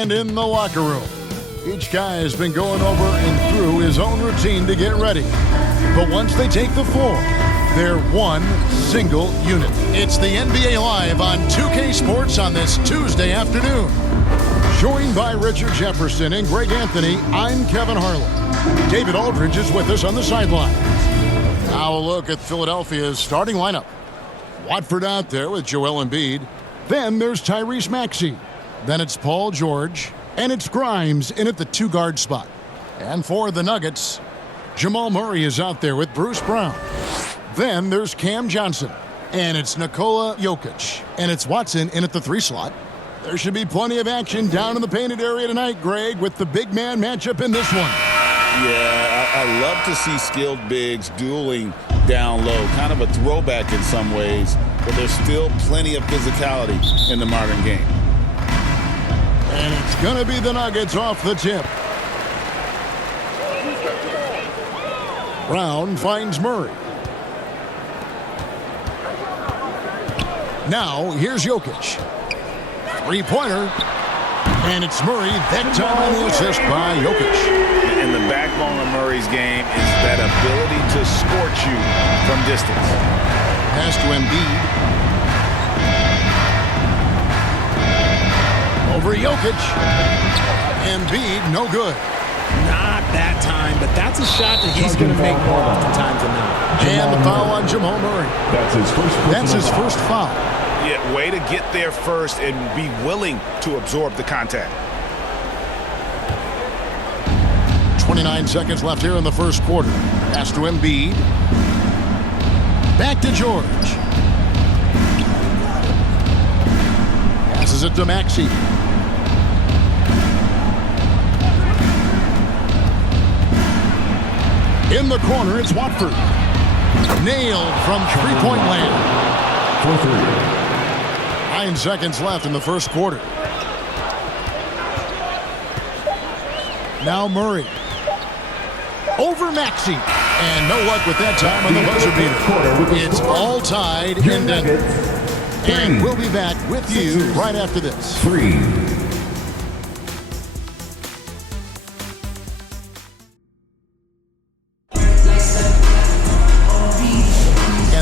And in the locker room, each guy has been going over and through his own routine to get ready. But once they take the floor, they're one single unit. It's the NBA Live on 2K Sports on this Tuesday afternoon. Joined by Richard Jefferson and Greg Anthony, I'm Kevin Harlan. David Aldridge is with us on the sideline. Now a look at Philadelphia's starting lineup. Watford out there with Joel Embiid. Then there's Tyrese Maxey. Then it's Paul George. And it's Grimes in at the two-guard spot. And for the Nuggets, Jamal Murray is out there with Bruce Brown. Then there's Cam Johnson. And it's Nikola Jokic. And it's Watson in at the three slot. There should be plenty of action down in the painted area tonight, Greg, with the big man matchup in this one. Yeah, I love to see skilled bigs dueling down low. Kind of a throwback in some ways, but there's still plenty of physicality in the modern game. And it's going to be the Nuggets off the tip. Brown finds Murray. Now, here's Jokic. Three-pointer. And it's Murray. That time on the assist by Jokic. And the backbone of Murray's game is that ability to scorch you from distance. Pass to Embiid. Over Jokic. Embiid, no good. Not that time, but that's a shot that he's going to make more oftentimes than not. And the foul on Jamal Murray. That's his first foul. Yeah, way to get there first and be willing to absorb the contact. 29 seconds left here in the first quarter. Pass to Embiid. Back to George. Passes it to Maxey. In the corner, it's Watford. Nailed from three-point land. 9 seconds left in the first quarter. Now Murray. Over Maxey. And no luck with that time on the buzzer beater. It's all tied in Denver. And we'll be back with you right after this.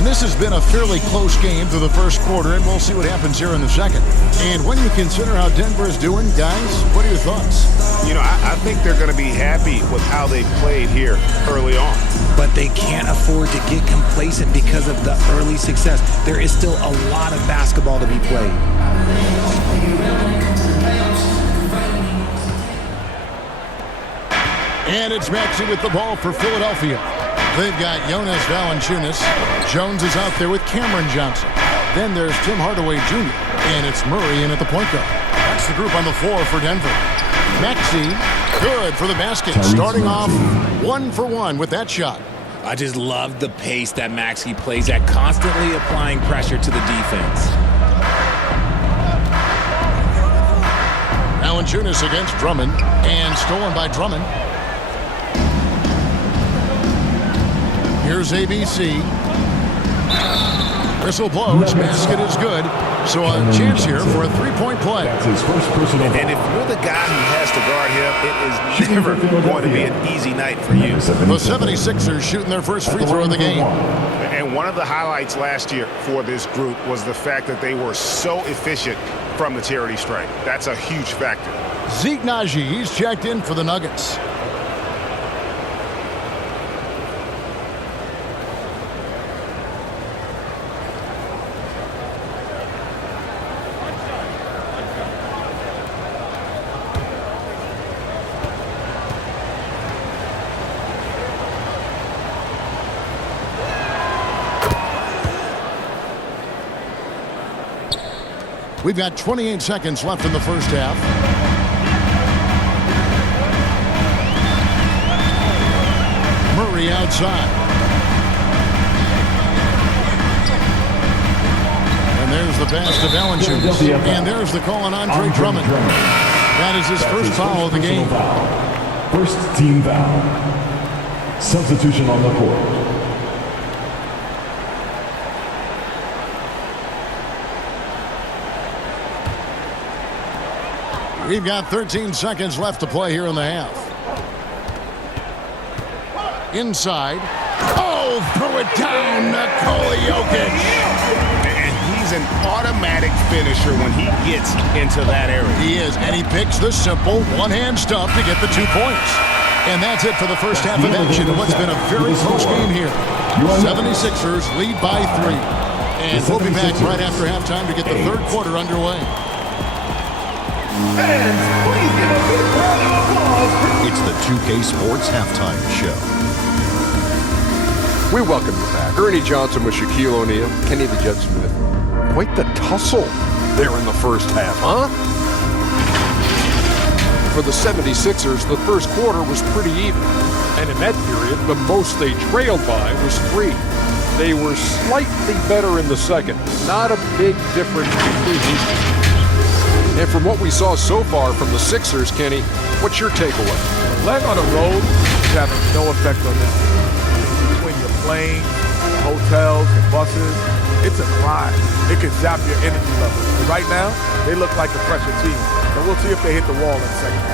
This has been a fairly close game through the first quarter, and we'll see what happens here in the second. And when you consider how Denver is doing, guys, what are your thoughts? You know, I think they're going to be happy with how they played here early on. But they can't afford to get complacent because of the early success. There is still a lot of basketball to be played. And it's Maxey with the ball for Philadelphia. They've got Jonas Valanciunas. Jones is out there with Cameron Johnson. Then there's Tim Hardaway Jr. And it's Murray in at the point guard. That's the group on the floor for Denver. Maxey, good for the basket. Starting off 1 for 1 with that shot. I just love the pace that Maxey plays at, constantly applying pressure to the defense. Valanciunas against Drummond. And stolen by Drummond. Here's ABC. Whistle blows. Basket is good. So a chance here for a three-point play. And if you're the guy who has to guard him, it is never going to be an easy night for you. The 76ers shooting their first free throw of the game. And one of the highlights last year for this group was the fact that they were so efficient from the charity stripe. That's a huge factor. Zeke Naji, he's checked in for the Nuggets. We've got 28 seconds left in the first half. Murray outside. And there's the pass to Valanciunas. And there's the call on Andre Drummond. That is his first foul of the game. First team foul. Substitution on the court. We've got 13 seconds left to play here in the half. Inside. Oh, throw it down, Nikola Jokic. And he's an automatic finisher when he gets into that area. He is, and he picks the simple one-hand stump to get the 2 points. And that's it for the first half of action. What's been a very close game here. 76ers lead by 3. And we'll be back right after halftime to get the third quarter underway. Fans, please give a big round of applause. It's the 2K Sports Halftime Show. We welcome you back. Ernie Johnson with Shaquille O'Neal, Kenny the Jet Smith. Quite the tussle there in the first half, huh? For the 76ers, the first quarter was pretty even. And in that period, the most they trailed by was 3. They were slightly better in the second. Not a big difference between these two. And from what we saw so far from the Sixers, Kenny, what's your takeaway? Playing on the road is having no effect on them. Between your planes, hotels, and buses, it's a grind. It can zap your energy level. But right now, they look like a fresher team. So we'll see if they hit the wall in a second.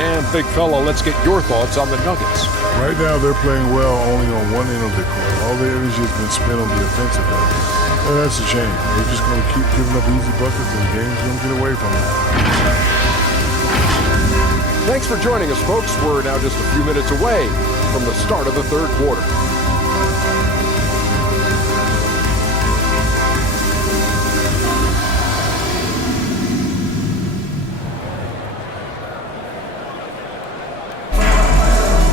And big fella, let's get your thoughts on the Nuggets. Right now, they're playing well only on one end of the court. All their energy has been spent on the offensive end. And that's a shame. They're just going to keep giving up easy buckets and the game's going to get away from them. Thanks for joining us, folks. We're now just a few minutes away from the start of the third quarter.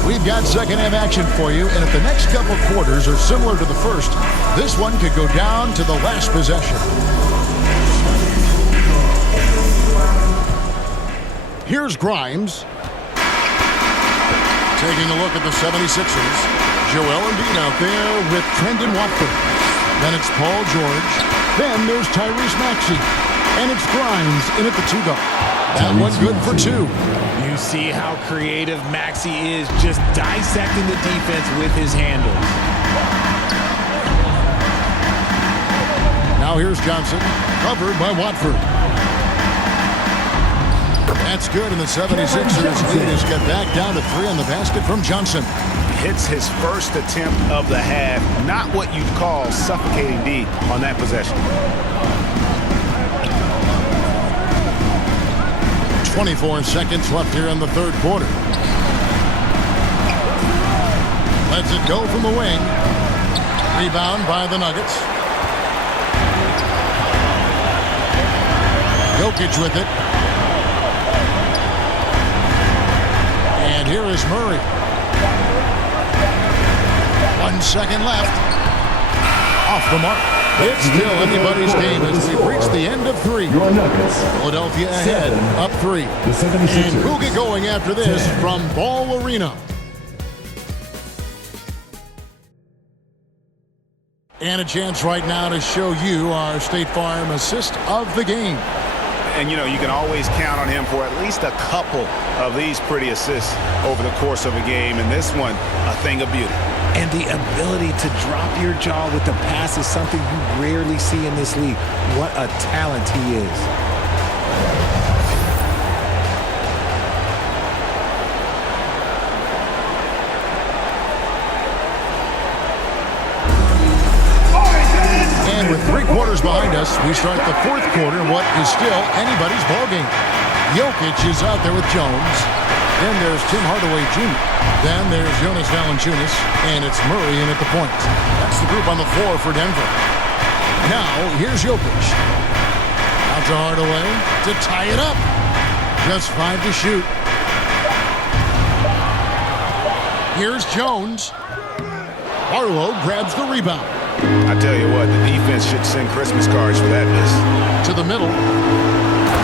We've got second half action for you, and if the next couple quarters are similar to the first, this one could go down to the last possession. Here's Grimes. Taking a look at the 76ers. Joel Embiid out there with Trendon Watford. Then it's Paul George. Then there's Tyrese Maxey. And it's Grimes in at the 2 guard. That one good for 2. You see how creative Maxey is, just dissecting the defense with his handles. Now here's Johnson, covered by Watford. That's good, and the 76ers lead is get back down to 3 on the basket from Johnson. Hits his first attempt of the half. Not what you'd call suffocating D on that possession. 24 seconds left here in the third quarter. Lets it go from the wing. Rebound by the Nuggets. Jokic with it. And here is Murray. 1 second left. Off the mark. It's still anybody's game as we've reached the end of 3. Your Nuggets. Philadelphia ahead, up 3. The 76ers. And we'll get going after this from Ball Arena. And a chance right now to show you our State Farm assist of the game. And, you know, you can always count on him for at least a couple of these pretty assists over the course of a game. And this one, a thing of beauty. And the ability to drop your jaw with the pass is something you rarely see in this league. What a talent he is. And with 3 quarters behind us, we start the fourth quarter, what is still anybody's ballgame. Jokic is out there with Jones. Then there's Tim Hardaway Jr. Then there's Jonas Valanciunas, and it's Murray in at the point. That's the group on the floor for Denver. Now, here's Jokic. Out to Hardaway to tie it up. Just 5 to shoot. Here's Jones. Barlow grabs the rebound. I tell you what, the defense should send Christmas cards for that miss. To the middle.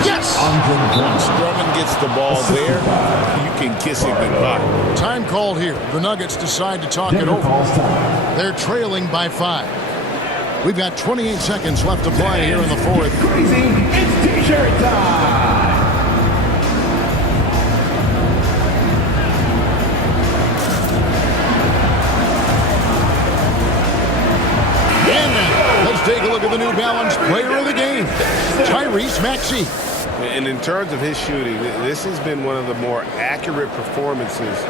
Yes! Once Drummond gets the ball there, you can kiss it goodbye. Time called here. The Nuggets decide to talk it over. They're trailing by 5. We've got 28 seconds left to play here in the fourth. Crazy, it's T-shirt time! And now, let's take a look at the New Balance player of the game, Tyrese Maxey. And And in terms of his shooting, this has been one of the more accurate performances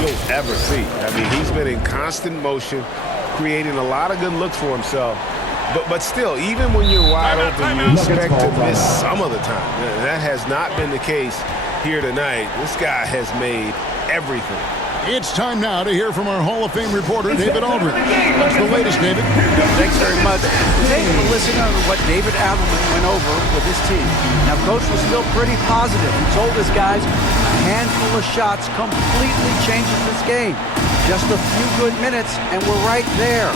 you'll ever see. I mean, he's been in constant motion, creating a lot of good looks for himself. But still, even when you're wide open, you expect to miss some of the time. That has not been the case here tonight. This guy has made everything. It's time now to hear from our Hall of Fame reporter, David Aldridge. What's the latest, David? Thanks very much. Today, we're listening to what David Adelman went over with his team. Now, Coach was still pretty positive. He told his guys a handful of shots completely changes this game. Just a few good minutes, and we're right there.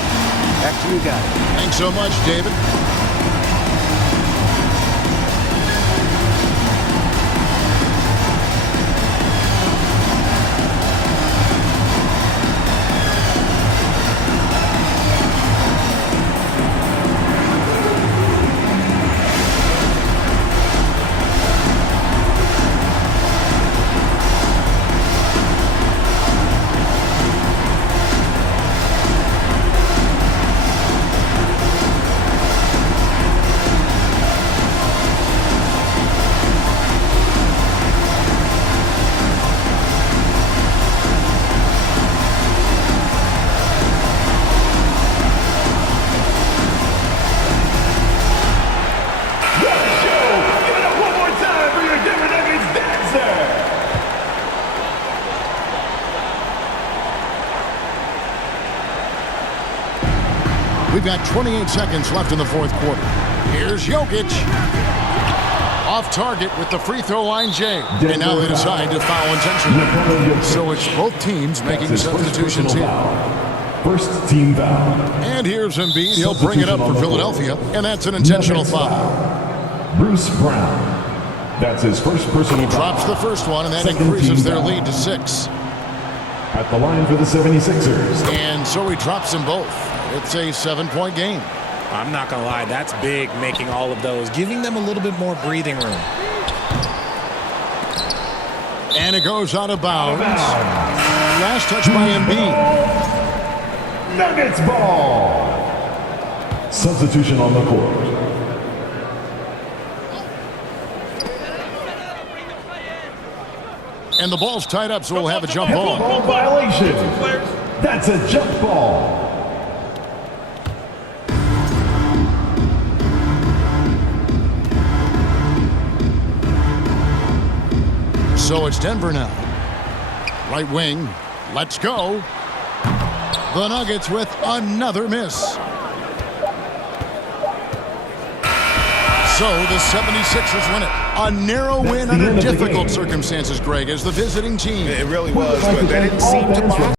Back to you guys. Thanks so much, David. We've got 28 seconds left in the fourth quarter. Here's Jokic. Off target with the free throw line Jay. And now they decide to foul intentionally. So it's both teams making substitutions here. First team foul. And here's Embiid. He'll bring it up for Philadelphia. And that's an intentional foul. Bruce Brown. That's his first personal foul. Drops the first one, and that increases their lead to 6. At the line for the 76ers. And so he drops them both. It's a 7-point game. I'm not going to lie, that's big, making all of those, giving them a little bit more breathing room. And it goes out of bounds. Last touch by Embiid. Nuggets ball. Substitution on the court. And the ball's tied up, so we'll have a jump ball. Ball violation. That's a jump ball. So it's Denver now. Right wing. Let's go. The Nuggets with another miss. So the 76ers win it. A narrow win under difficult circumstances, Greg, as the visiting team. It really was, but they didn't seem to bother.